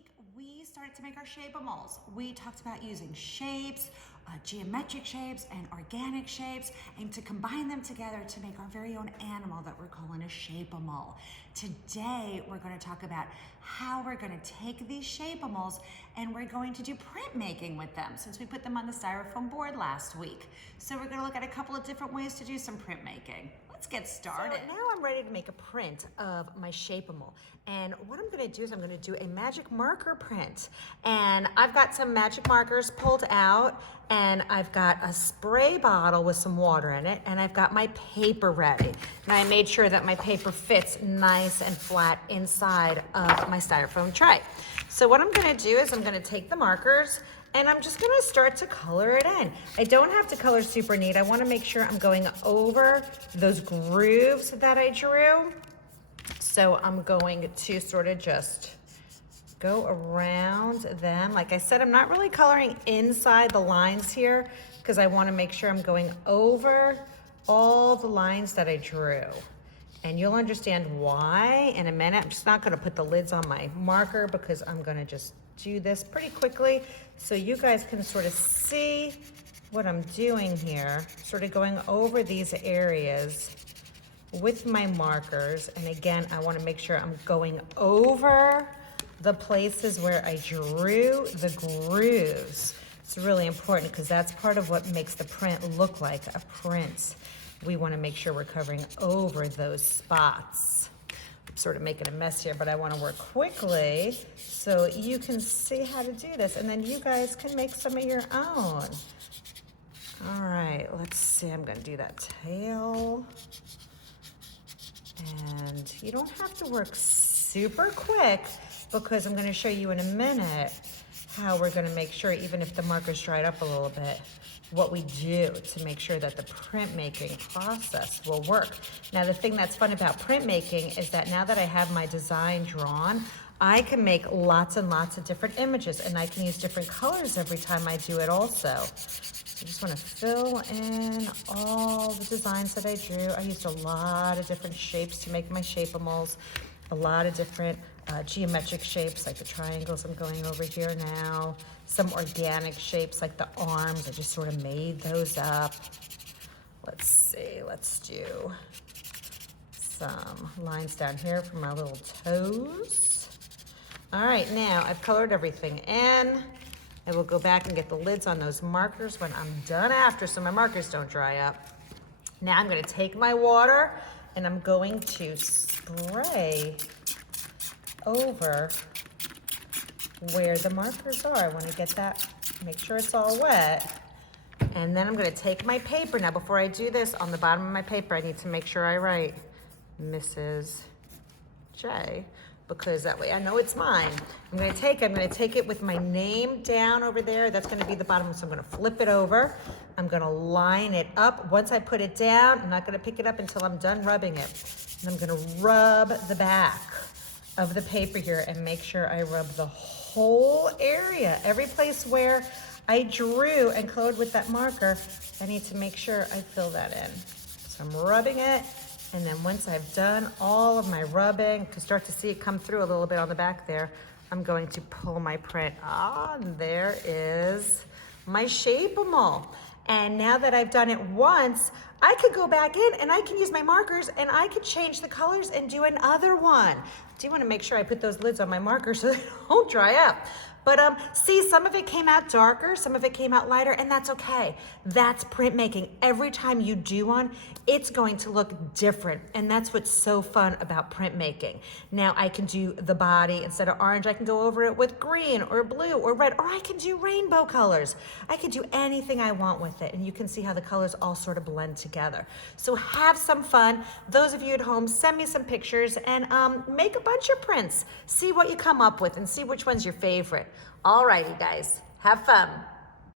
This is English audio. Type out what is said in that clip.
week, we started to make our shape-a-moles. We talked about using shapes, geometric shapes and organic shapes, and to combine them together to make our very own animal that we're calling a shape-a-mole. Today, we're going to talk about how we're going to take these shape-a-moles and we're going to do printmaking with them since we put them on the styrofoam board last week. So we're going to look at a couple of different ways to do some printmaking. Let's get started. So now I'm ready to make a print of my shape-a-mole. And what I'm gonna do is I'm gonna do a magic marker print. And I've got some magic markers pulled out, and I've got a spray bottle with some water in it, and I've got my paper ready. And I made sure that my paper fits nice and flat inside of my styrofoam tray. So what I'm gonna do is I'm gonna take the markers and I'm just gonna start to color it in. I don't have to color super neat. I wanna make sure I'm going over those grooves that I drew. So I'm going to sort of just go around them. Like I said, I'm not really coloring inside the lines here because I wanna make sure I'm going over all the lines that I drew. And you'll understand why in a minute. I'm just not gonna put the lids on my marker because I'm gonna just do this pretty quickly so you guys can sort of see what I'm doing here, sort of going over these areas with my markers. And again, I want to make sure I'm going over the places where I drew the grooves. It's really important because that's part of what makes the print look like a print. We want to make sure we're covering over those spots. I'm sort of making a mess here, but I want to work quickly so you can see how to do this, and then you guys can make some of your own. All right, let's see. I'm going to do that tail. And you don't have to work super quick because I'm going to show you in a minute how we're going to make sure, even if the marker's dried up a little bit, what we do to make sure that the printmaking process will work. Now, the thing that's fun about printmaking is that now that I have my design drawn, I can make lots and lots of different images, and I can use different colors every time I do it also. So I just want to fill in all the designs that I drew. I used a lot of different shapes to make my shape-a-moles, a lot of different geometric shapes like the triangles I'm going over here now, some organic shapes like the arms. I just sort of made those up. Let's see, let's do some lines down here for my little toes. All right, now I've colored everything in. I will go back and get the lids on those markers when I'm done after so my markers don't dry up. Now I'm gonna take my water and I'm going to spray over where the markers are. I wanna get that, make sure it's all wet. And then I'm gonna take my paper. Now before I do this, on the bottom of my paper, I need to make sure I write Mrs. J, because that way I know it's mine. I'm gonna take it with my name down over there. That's gonna be the bottom, so I'm gonna flip it over. I'm gonna line it up. Once I put it down, I'm not gonna pick it up until I'm done rubbing it. And I'm gonna rub the back of the paper here and make sure I rub the whole area. Every place where I drew and colored with that marker, I need to make sure I fill that in. So I'm rubbing it. And then once I've done all of my rubbing, you can start to see it come through a little bit on the back there, I'm going to pull my print. And there is my shape-a-mole. And now that I've done it once, I could go back in and I can use my markers and I could change the colors and do another one. I do want to make sure I put those lids on my markers so they don't dry up. But see, some of it came out darker, some of it came out lighter, and that's okay. That's printmaking. Every time you do one, it's going to look different, and that's what's so fun about printmaking. Now I can do the body, instead of orange, I can go over it with green or blue or red, or I can do rainbow colors. I can do anything I want with it, and you can see how the colors all sort of blend together. So have some fun. Those of you at home, send me some pictures and make a bunch of prints. See what you come up with and see which one's your favorite. Alrighty, guys, have fun.